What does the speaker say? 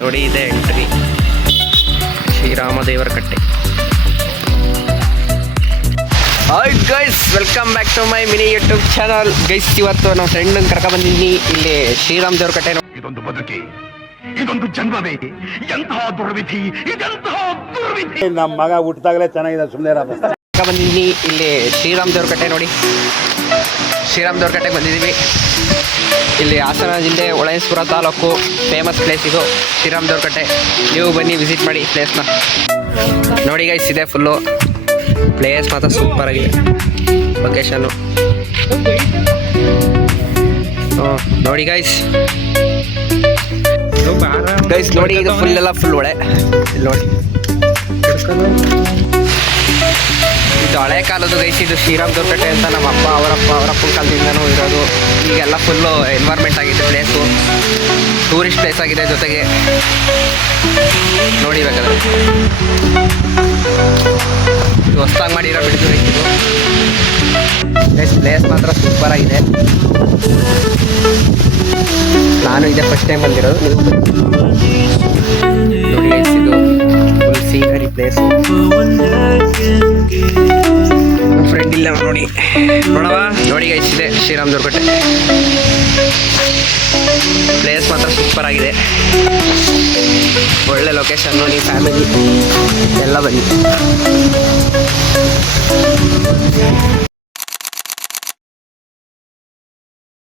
ನೋಡಿ ಇದೆ ಎಂಟ್ರಿ ಶ್ರೀರಾಮ ದೇವರ ಕಟ್ಟೆ. Hi guys, welcome back to my mini YouTube channel. Guys, ಇವತ್ತು ನಮ್ಮ ಫ್ರೆಂಡ್ ಕರ್ಕ ಬಂದಿದ್ದೀನಿ ಇಲ್ಲಿ ಶ್ರೀರಾಮ ದೇವರ ಕಟ್ಟೆ. ಇದೊಂದು ಬದುಕಿ, ಇದೊಂದು ಜನ್ಮವೇ, ಎಂತಹ ದುರ್ವಿಧಿ, ಇದೆಂತಹ ದುರ್ವಿಧಿ. ನಮ್ಮ ಮಗ ಹುಟ್ಟಿದಾಗಲೇ ಚೆನ್ನಾಗಿದೆ, ಸುಮ್ಮನೆ ಬಂದಿದ್ದೀನಿ ಇಲ್ಲಿ ಶ್ರೀರಾಮ ದೇವರ ಕಟ್ಟೆ. ನೋಡಿ, ಶ್ರೀರಾಮ ದೇವರ ಕಟ್ಟೆಗೆ ಬಂದಿದ್ದೀವಿ. ಇಲ್ಲಿ ಹಾಸನ ಜಿಲ್ಲೆ ಹೊಳೆನರಸೀಪುರ ತಾಲೂಕು ಫೇಮಸ್ ಪ್ಲೇಸ್ ಇದು ಶ್ರೀರಾಮ ದೇವರ ಕಟ್ಟೆ. ನೀವು ಬನ್ನಿ, ವಿಸಿಟ್ ಮಾಡಿ ಪ್ಲೇಸ್ನ. ನೋಡಿ ಗೈಸ್, ಇದೆ ಫುಲ್ಲು ಪ್ಲೇಸ್ ಮಾತ್ರ ಸೂಪರ್ ಆಗಿದೆ. ಲೊಕೇಶನ್ನು ನೋಡಿ ಗೈಸ್. ಗೈಸ್ ನೋಡಿ, ಇದು ಫುಲ್ ಎಲ್ಲ ಫುಲ್ ಒಳೆ. ಇಲ್ಲಿ ನೋಡಿ, ಇದು ಹಳೆ ಕಾಲದ್ದು ಗೈಸ್. ಇದು ಶ್ರೀರಾಮ ದೇವರ ಕಟ್ಟೆ ಅಂತ ನಮ್ಮ ಅಪ್ಪ ಅವರಪ್ಪನ ಕಾಲದಿಂದನೂ ಇರೋದು. ಈಗೆಲ್ಲ ಫುಲ್ಲು ಎನ್ವೈರ್ಮೆಂಟ್ ಆಗಿದೆ ಪ್ಲೇಸು, ಟೂರಿಸ್ಟ್ ಪ್ಲೇಸ್ ಆಗಿದೆ. ಜೊತೆಗೆ ನೋಡಿ ಬೇಕಾದ್ರೆ ಇದು ಹೊಸ್ದಾಗಿ ಮಾಡಿರೋ ಬಿಡ್ತು ಇದು ಗೈಸ್. ಪ್ಲೇಸ್ ಮಾತ್ರ ಸೂಪರ್ ಆಗಿದೆ. ನಾನು ಇದೇ ಫಸ್ಟ್ ಟೈಮ್ ಬಂದಿರೋದು. ನೀವು ನೋಡಿ ಗೈಸ್, ಇದು ಫುಲ್ ಸೀನರಿ ಪ್ಲೇಸು. ಫ್ರೆಂಡ್ ಇಲ್ಲ ನೋಡಿ, ನೋಡವಾ. ನೋಡಿ ಗೈಸ್, ಇದೆ ಶ್ರೀರಾಮ ದೇವರ ಕಟ್ಟೆ. ಪ್ಲೇಸ್ ಮಾತ್ರ ಸೂಪರ್ ಆಗಿದೆ, ಒಳ್ಳೆ ಲೊಕೇಶನ್ನು. ನೀವು ಫ್ಯಾಮಿಲಿ ಎಲ್ಲ ಬನ್ನಿ.